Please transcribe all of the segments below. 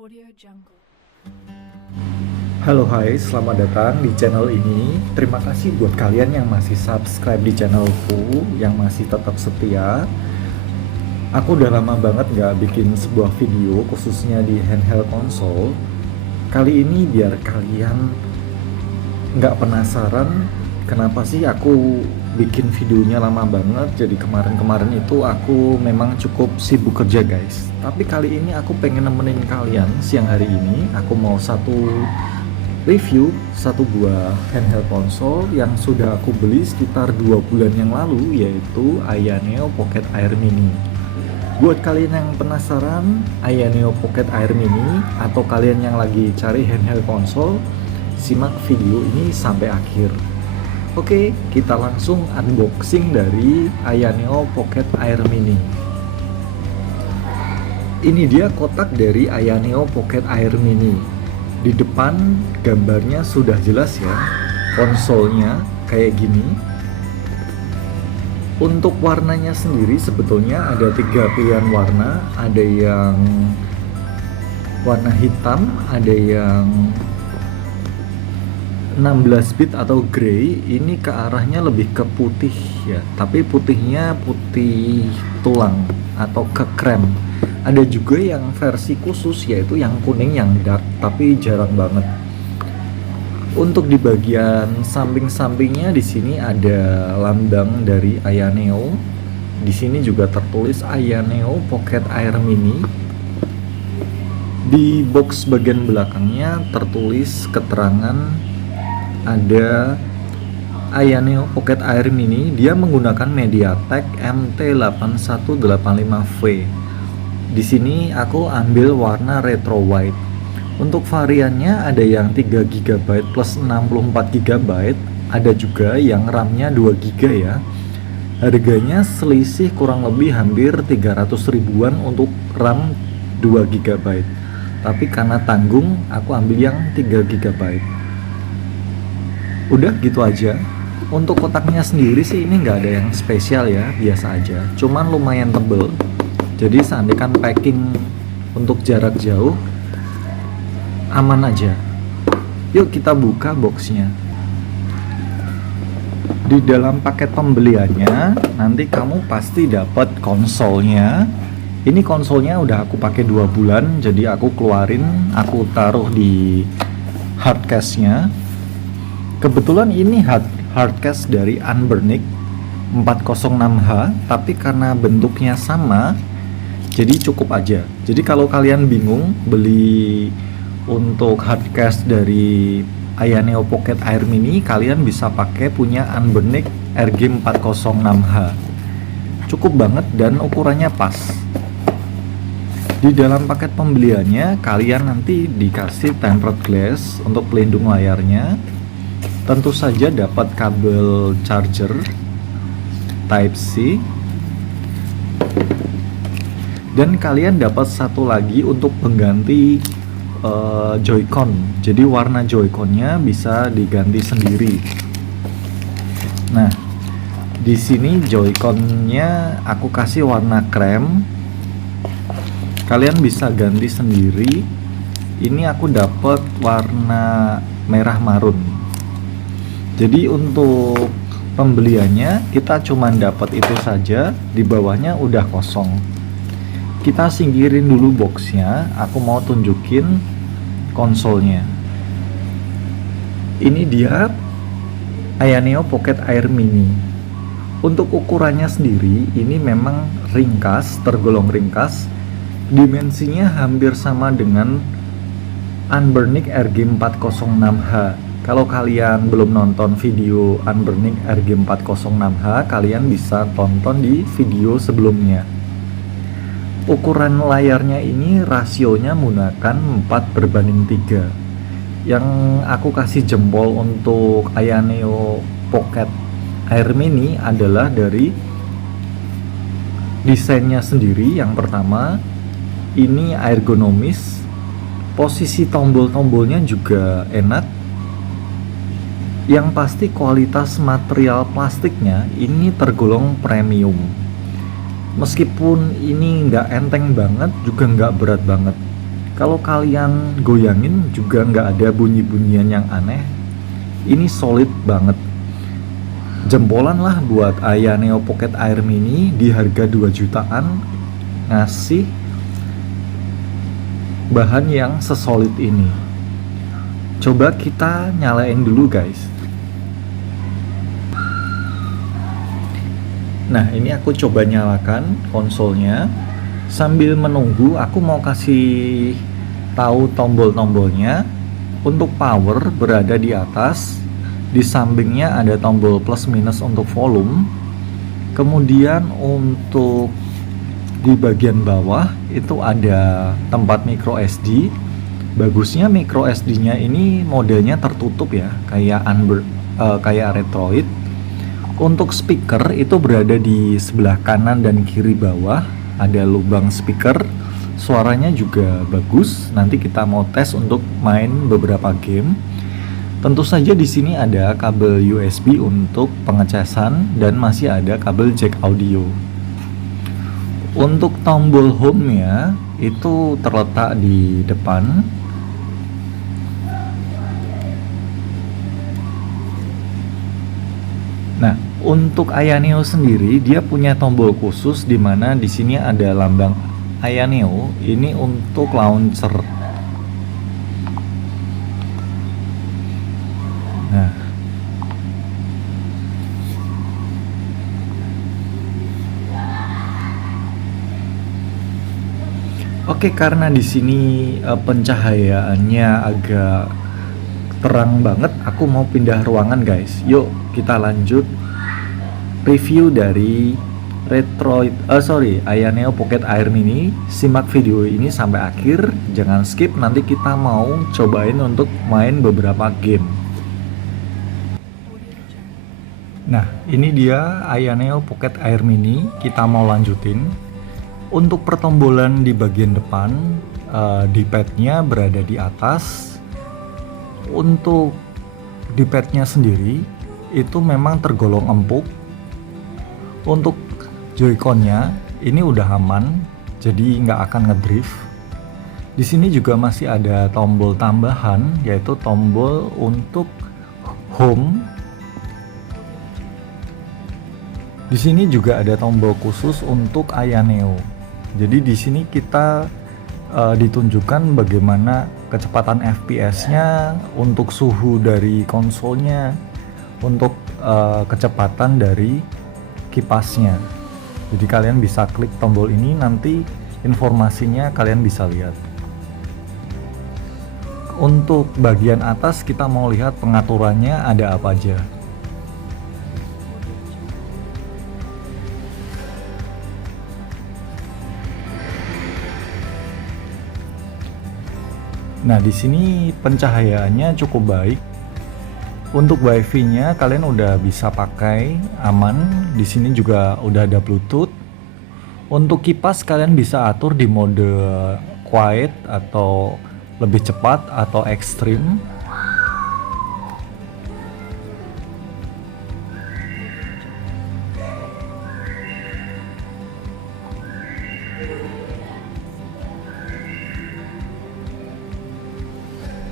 Audio Jungle. Halo hai, selamat datang di channel ini. Terima kasih buat kalian yang masih subscribe di channelku, yang masih tetap setia. Aku udah lama banget gak bikin sebuah video khususnya di handheld console. Kali ini biar kalian gak penasaran kenapa sih aku bikin videonya lama banget. Jadi kemarin-kemarin itu aku memang cukup sibuk kerja guys. Tapi kali ini aku pengen nemenin kalian siang hari ini. Aku mau review satu buah handheld console yang sudah aku beli sekitar 2 bulan yang lalu, yaitu Ayaneo Pocket Air Mini. Buat kalian yang penasaran Ayaneo Pocket Air Mini atau kalian yang lagi cari handheld console, simak video ini sampai akhir. Oke, kita langsung unboxing dari Ayaneo Pocket Air Mini. Ini dia kotak dari Ayaneo Pocket Air Mini. Di depan gambarnya sudah jelas ya, konsolnya kayak gini. Untuk warnanya sendiri sebetulnya ada 3 pilihan warna. Ada yang warna hitam, ada yang 16 bit atau grey. Ini ke arahnya lebih ke putih ya, tapi putihnya putih tulang atau ke krem. Ada juga yang versi khusus yaitu yang kuning yang dark, tapi jarang banget. Untuk di bagian samping-sampingnya di sini ada lambang dari Ayaneo. Di sini juga tertulis Ayaneo Pocket Air Mini. Di box bagian belakangnya tertulis keterangan ada Ayaneo Pocket Air Mini. Dia menggunakan MediaTek MT8185V. Di sini aku ambil warna retro white. Untuk variannya ada yang 3 GB plus 64 GB, ada juga yang RAM-nya 2 GB ya. Harganya selisih kurang lebih hampir 300 ribuan untuk RAM 2 GB. Tapi karena tanggung, aku ambil yang 3 GB. Udah gitu aja. Untuk kotaknya sendiri sih ini nggak ada yang spesial ya, biasa aja. Cuman lumayan tebel. Jadi seandainya packing untuk jarak jauh aman aja. Yuk kita buka boxnya. Di dalam paket pembeliannya nanti kamu pasti dapat konsolnya. Ini konsolnya udah aku pakai 2 bulan, jadi aku keluarin, aku taruh di hardcase-nya. Kebetulan ini hardcase dari Anbernic 406H, tapi karena bentuknya sama jadi cukup aja. Jadi kalau kalian bingung beli untuk hardcase dari Ayaneo Pocket Air Mini, kalian bisa pakai punya Anbernic RG406H. Cukup banget dan ukurannya pas. Di dalam paket pembeliannya kalian nanti dikasih tempered glass untuk pelindung layarnya. Tentu saja dapat kabel charger Type-C. Dan kalian dapat satu lagi untuk pengganti Joy-Con. Jadi warna Joy-Connya bisa diganti sendiri. Nah, di sini Joy-Connya aku kasih warna krem. Kalian bisa ganti sendiri. Ini aku dapat warna merah marun. Jadi untuk pembeliannya kita cuma dapat itu saja. Di bawahnya udah kosong. Kita singkirin dulu boxnya, aku mau tunjukin konsolnya. Ini dia Ayaneo Pocket Air Mini. Untuk ukurannya sendiri ini memang ringkas, tergolong ringkas. Dimensinya hampir sama dengan Anbernic RG406H. Kalau kalian belum nonton video Anbernic RG406H, kalian bisa tonton di video sebelumnya. Ukuran layarnya ini rasionya menggunakan 4:3. Yang aku kasih jempol untuk Ayaneo Pocket Air Mini adalah dari desainnya sendiri. Yang pertama, ini ergonomis. Posisi tombol-tombolnya juga enak. Yang pasti kualitas material plastiknya ini tergolong premium. Meskipun ini nggak enteng banget, juga nggak berat banget. Kalau kalian goyangin juga nggak ada bunyi-bunyian yang aneh. Ini solid banget. Jempolan lah buat Aya Neo Pocket Air Mini di harga 2 jutaan ngasih bahan yang sesolid ini. Coba kita nyalain dulu guys. Nah, ini aku coba nyalakan konsolnya. Sambil menunggu, aku mau kasih tahu tombol-tombolnya. Untuk power berada di atas. Di sampingnya ada tombol plus minus untuk volume. Kemudian untuk di bagian bawah itu ada tempat micro SD. Bagusnya micro SD-nya ini modelnya tertutup ya, kayak Retroid. Untuk speaker itu berada di sebelah kanan dan kiri bawah, ada lubang speaker. Suaranya juga bagus. Nanti kita mau tes untuk main beberapa game. Tentu saja di sini ada kabel USB untuk pengecasan dan masih ada kabel jack audio. Untuk tombol home-nya itu terletak di depan. Nah, untuk Aya Neo sendiri dia punya tombol khusus di mana di sini ada lambang Aya Neo. Ini untuk launcher. Nah, oke, karena di sini pencahayaannya agak terang banget, aku mau pindah ruangan guys. Yuk kita lanjut review dari Aya Neo Pocket Air Mini. Simak video ini sampai akhir, jangan skip. Nanti kita mau cobain untuk main beberapa game. Nah, ini dia Aya Neo Pocket Air Mini. Kita mau lanjutin. Untuk pertombolan di bagian depan, D-pad-nya berada di atas. Untuk D-pad-nya sendiri itu memang tergolong empuk. Untuk Joy-Con-nya ini udah aman, jadi nggak akan ngedrift. Di sini juga masih ada tombol tambahan, yaitu tombol untuk home. Di sini juga ada tombol khusus untuk Aya Neo. Jadi di sini kita ditunjukkan bagaimana kecepatan FPS-nya, untuk suhu dari konsolnya, untuk kecepatan dari kipasnya. Jadi kalian bisa klik tombol ini, nanti informasinya kalian bisa lihat. Untuk bagian atas kita mau lihat pengaturannya ada apa aja. Nah, di sini pencahayaannya cukup baik. Untuk WiFi-nya kalian udah bisa pakai aman. Di sini juga udah ada Bluetooth. Untuk kipas kalian bisa atur di mode quiet atau lebih cepat atau ekstrim.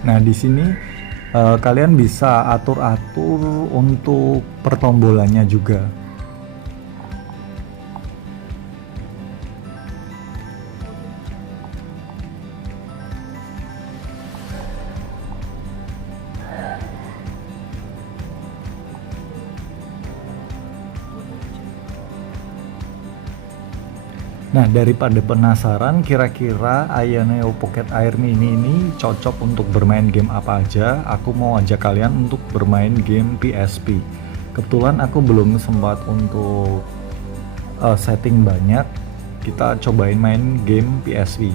Nah, di sini kalian bisa atur-atur untuk pertombolannya juga. Nah, daripada penasaran kira-kira Aya Neo Pocket Air Mini ini cocok untuk bermain game apa aja, aku mau ajak kalian untuk bermain game PSP. Kebetulan aku belum sempat untuk setting banyak, kita cobain main game PSP.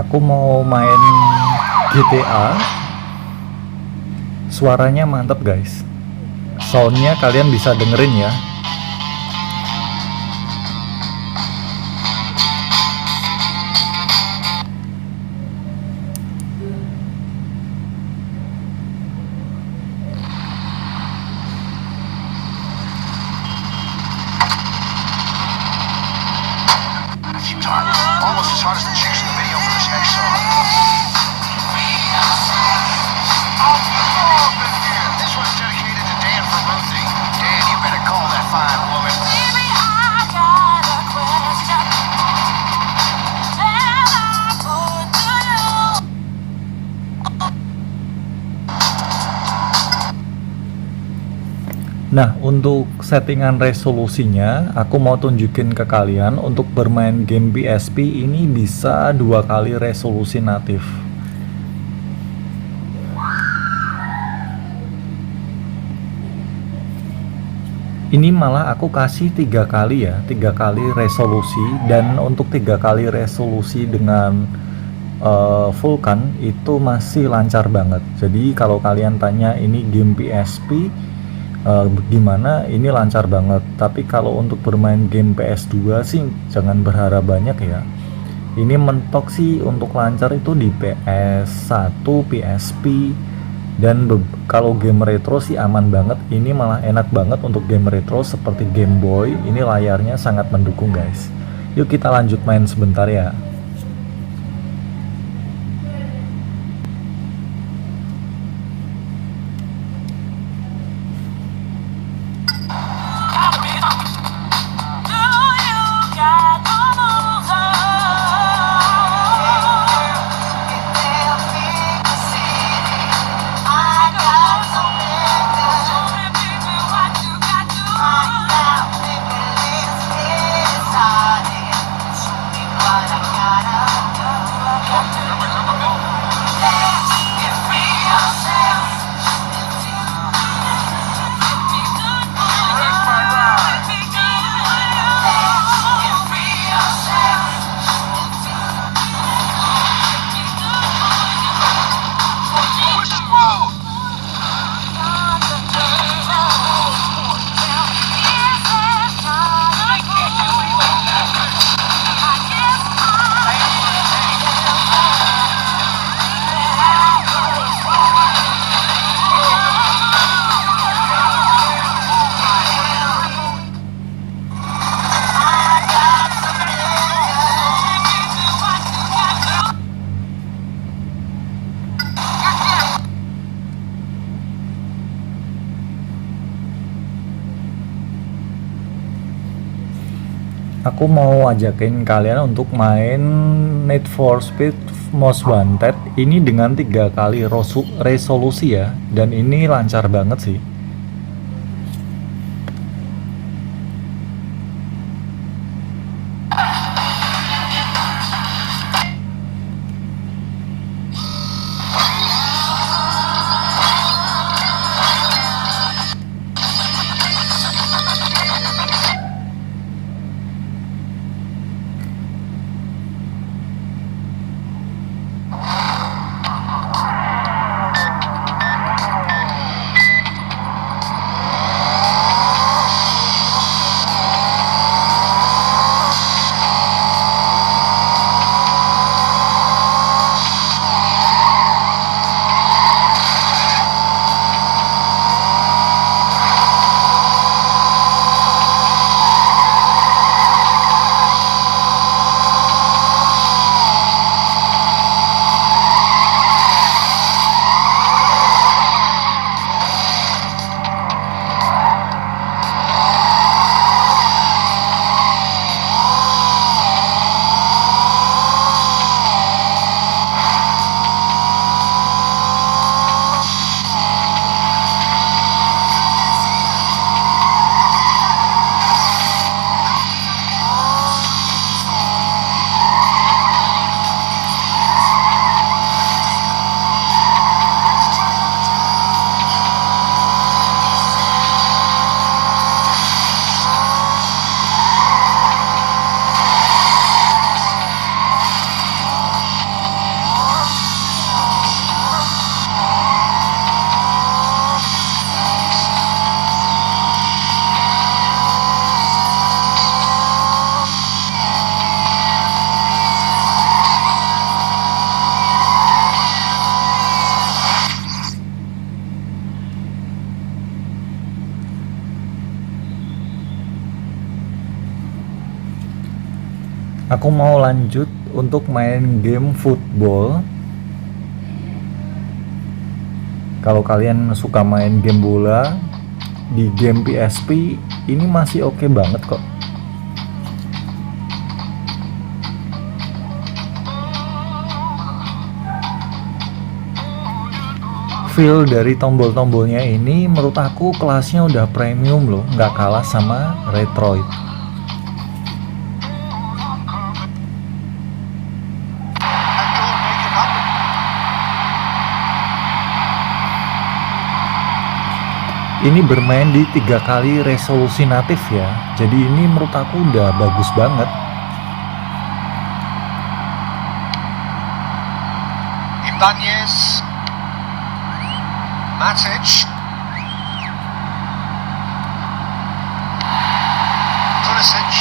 Aku mau main GTA. Suaranya mantap guys. Soundnya kalian bisa dengerin ya. Almost as hard as the chicks in the video for this next song. This one's dedicated to Dan from Ruthie. Dan, you better call that fine woman. Baby, I got a question that I put to you. Nah, untuk settingan resolusinya, aku mau tunjukin ke kalian untuk bermain game PSP ini bisa 2 kali resolusi natif. Ini malah aku kasih 3 kali ya, 3 kali resolusi, dan untuk 3 kali resolusi dengan Vulkan itu masih lancar banget. Jadi kalau kalian tanya ini game PSP gimana, ini lancar banget. Tapi kalau untuk bermain game PS2 sih jangan berharap banyak ya. Ini mentok sih untuk lancar itu di PS1, PSP, dan kalau game retro sih aman banget. Ini malah enak banget untuk game retro seperti Game Boy. Ini layarnya sangat mendukung guys. Yuk kita lanjut main sebentar ya. Aku mau ajakin kalian untuk main Need for Speed Most Wanted ini dengan 3 kali resolusi ya, dan ini lancar banget sih. Aku mau lanjut untuk main game football. Kalau kalian suka main game bola, di game PSP ini masih oke banget kok. Feel dari tombol-tombolnya ini menurut aku kelasnya udah premium loh, nggak kalah sama Retroid. And go and make it happen. Ini bermain di 3 kali resolusi natif ya, jadi ini menurut aku udah bagus banget. Ibanez. Matic. Pulisic.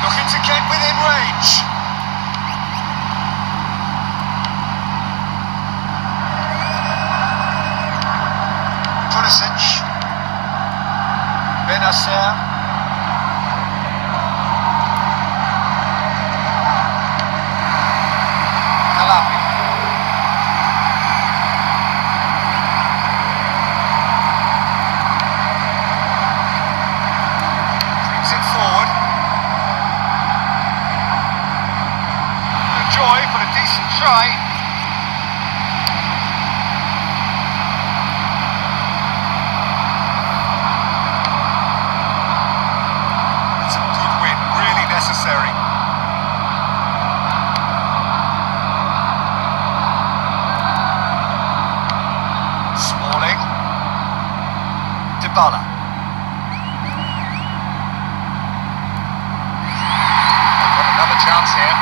Looking to get within range. Pulisic. Benacer. Calabria. Brings it forward. No joy, but a decent try. It's a good win, really necessary. Smalling. Dybala. They've got another chance here.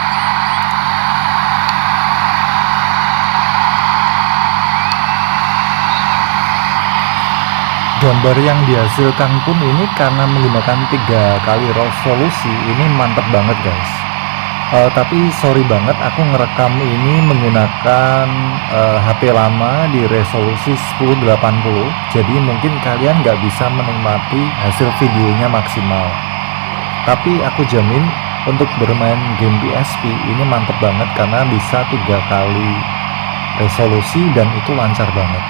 Gambar yang dihasilkan pun ini karena menggunakan 3 kali resolusi, ini mantep banget guys. Tapi sorry banget aku ngerekam ini menggunakan HP lama di resolusi 1080, jadi mungkin kalian nggak bisa menikmati hasil videonya maksimal. Tapi aku jamin untuk bermain game PSP ini mantep banget karena bisa 3 kali resolusi dan itu lancar banget.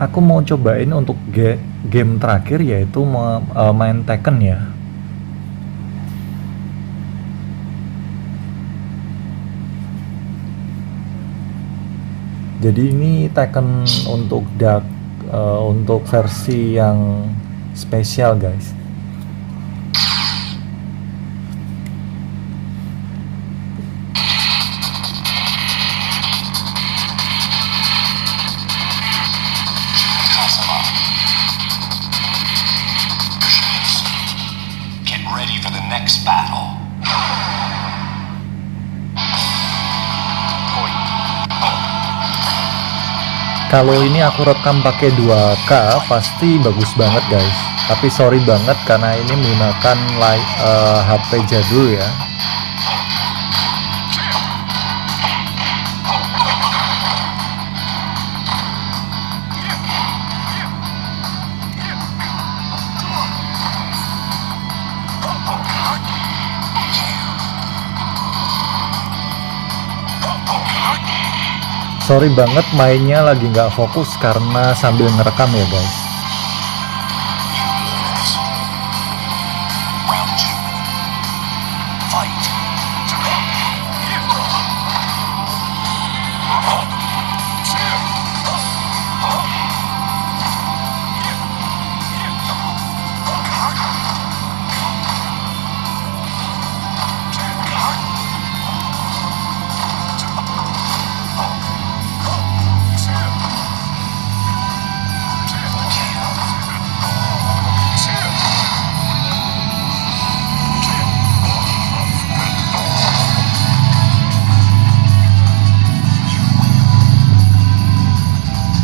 Aku mau cobain untuk game terakhir yaitu main Tekken ya. Jadi ini Tekken untuk untuk versi yang spesial guys. Get ready for the next battle. Point. Kalau ini aku rekam pakai 2K pasti bagus banget guys. Tapi sorry banget karena ini menggunakan HP jadul ya. Sorry banget mainnya lagi nggak fokus karena sambil ngerekam ya guys. Round 2. Fight.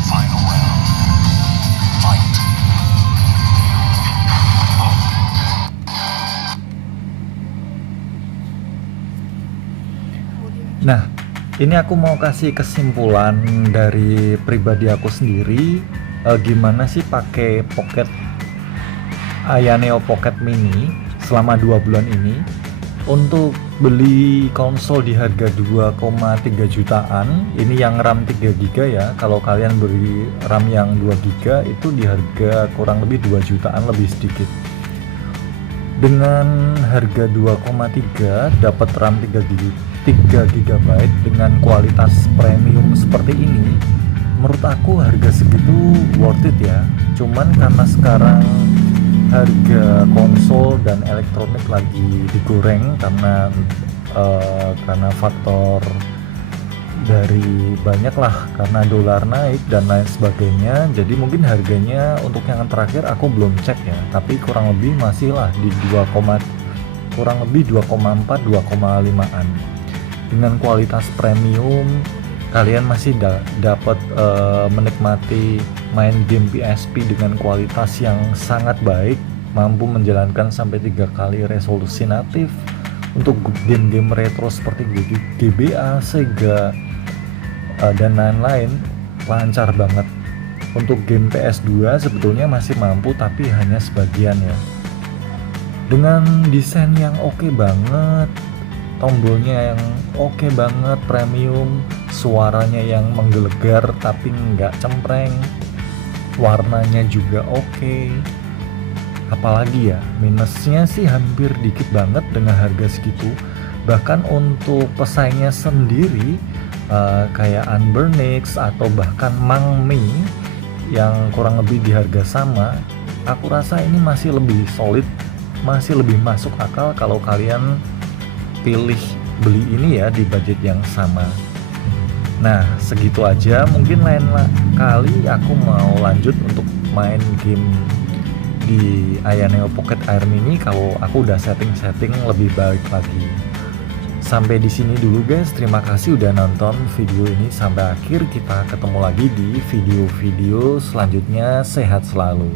Final round. Fight. Nah, ini aku mau kasih kesimpulan dari pribadi aku sendiri. gimana sih pakai Aya Neo Pocket Mini selama 2 bulan ini. Untuk beli konsol di harga 2,3 jutaan, ini yang RAM 3GB ya. Kalau kalian beli RAM yang 2GB itu di harga kurang lebih 2 jutaan lebih sedikit. Dengan harga 2,3 dapat RAM 3GB dengan kualitas premium seperti ini, menurut aku harga segitu worth it ya. Cuman karena sekarang harga konsol dan elektronik lagi digoreng karena faktor dari banyak lah, karena dolar naik dan lain sebagainya. Jadi mungkin harganya untuk yang terakhir aku belum cek ya, tapi kurang lebih masih lah di 2,4-2,5an. Dengan kualitas premium, kalian masih dapat menikmati main game PSP dengan kualitas yang sangat baik, mampu menjalankan sampai 3 kali resolusi natif. Untuk game-game retro seperti GBA, Sega, dan lain-lain lancar banget. Untuk game PS2 sebetulnya masih mampu, tapi hanya sebagian ya. Dengan desain yang oke banget, tombolnya yang oke banget, premium, suaranya yang menggelegar tapi nggak cempreng, warnanya juga oke. Apalagi ya, minusnya sih hampir dikit banget dengan harga segitu. Bahkan untuk pesaingnya sendiri kayak Anbernix atau bahkan Mangmi yang kurang lebih di harga sama, aku rasa ini masih lebih solid, masih lebih masuk akal kalau kalian pilih beli ini ya di budget yang sama. Nah, segitu aja. Mungkin lain kali aku mau lanjut untuk main game di Aya Neo Pocket Air Mini kalau aku udah setting lebih baik lagi. Sampai di sini dulu guys. Terima kasih udah nonton video ini sampai akhir. Kita ketemu lagi di video-video selanjutnya. Sehat selalu.